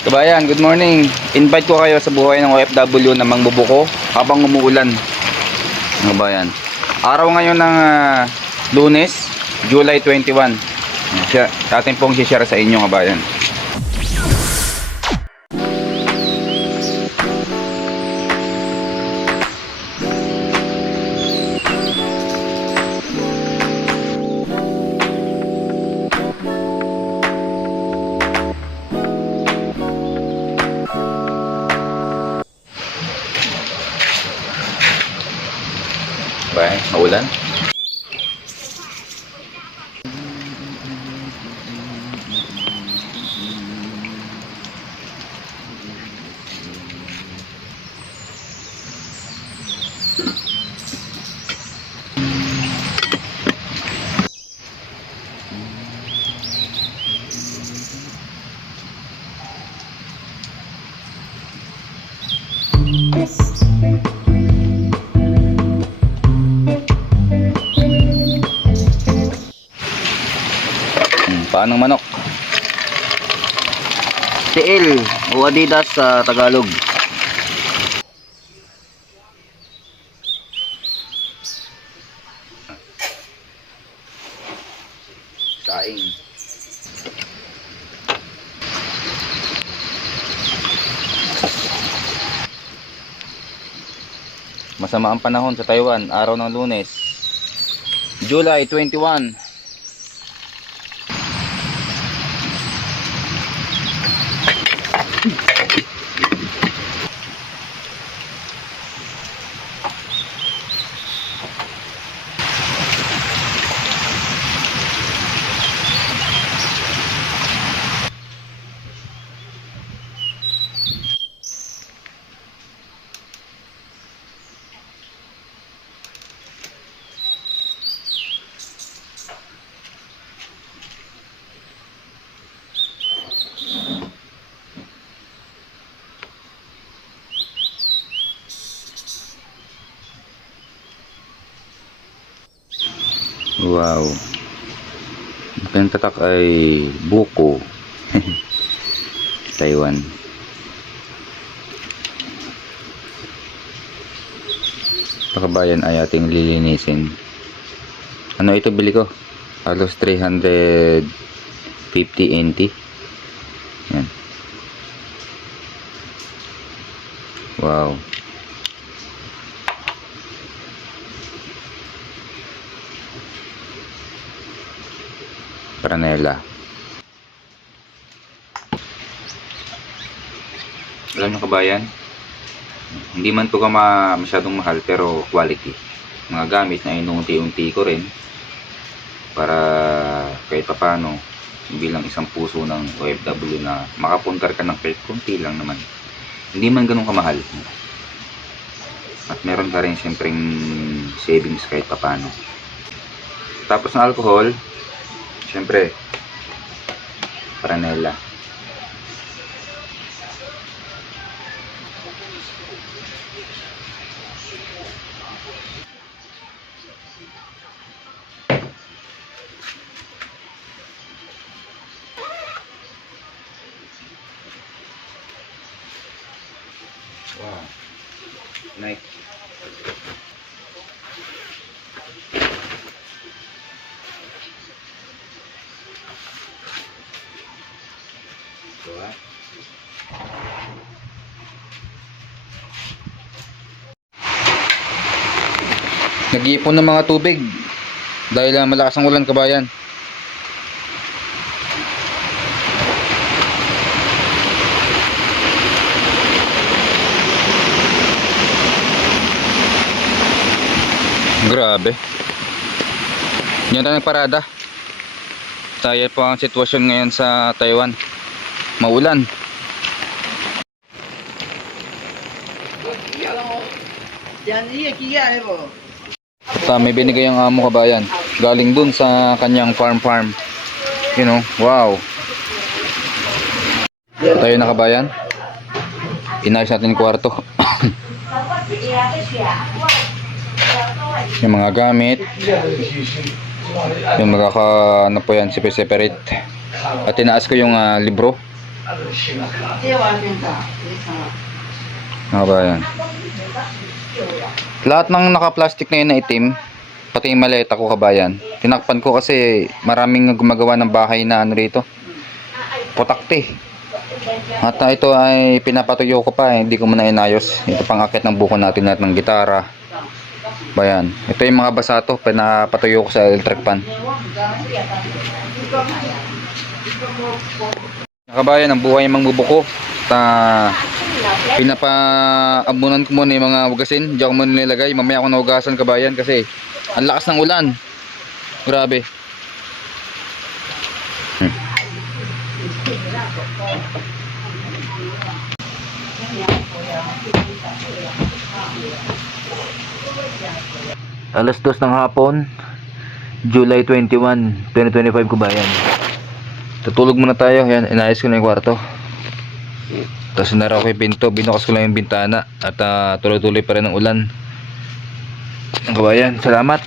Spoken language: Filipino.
Kabayan, good morning. Invite ko kayo sa buhay ng OFW na mangbubuko habang umuulan. Kabayan, araw ngayon ng Lunes, July 21. Atin pong share sa inyo, kabayan. Kabayan, maulan. Paanong manok? TL o Adidas sa Tagalog. Saing. Masama ang panahon sa Taiwan, araw ng Lunes, July 21. Wow. Ang tatak ay buko. Taiwan. Kabayan ay ating lilinisin. Ano ito bili ko? Halos 350 NT. Yan. Wow. Franela. Alam nyo, kabayan, hindi man ito masyadong mahal pero quality. Mga gamit na inunti-unti ko rin para kahit papano bilang isang puso ng OFW na makapundar ka ng kahit kunti lang naman. Hindi man ganun kamahal. At meron ka rin siyempreng savings kahit papano. Tapos ng alcohol, siyempre, Franela. Wow. Nice. Diba? Nag-iipon ng mga tubig dahil malakas ang ulan, kabayan. Grabe. Yan na nagparada. Tayo po ang sitwasyon ngayon sa Taiwan. Maulan. May binigay ang amo, kabayan. Galing dun sa kanyang farm. You know, wow. Tayo na, kabayan. Inayos natin yung kwarto. Yung mga gamit. Yung ano po yan, separate. At tinaas ko yung libro Mga kabayan. Lahat ng naka-plastic na yun na itim, pati yung maleta ko kabayan, tinakpan ko kasi maraming gumagawa ng bahay na ano rito, putakte. At ito ay pinapatuyo ko pa, hindi ko muna inayos. Ito pang akit ng buko natin at ng gitara. Bayan, ito yung mga basato, pinapatuyo ko sa electric pan. Kabayan, ang buhay ng magbubuko. Pinapaabunan ko muna yung mga hugasin. Diyan ko muna nilagay. Mamaya ako nahugasan kabayan kasi ang lakas ng ulan. Grabe. Alas 2 ng hapon, July 21, 2025 kabayan. Tutulog muna tayo. Yan, inayos ko na yung kwarto. Tapos sinara ko yung pinto, binukas ko lang yung bintana. At tuloy-tuloy pa rin ang ulan. Ang kabayan, salamat.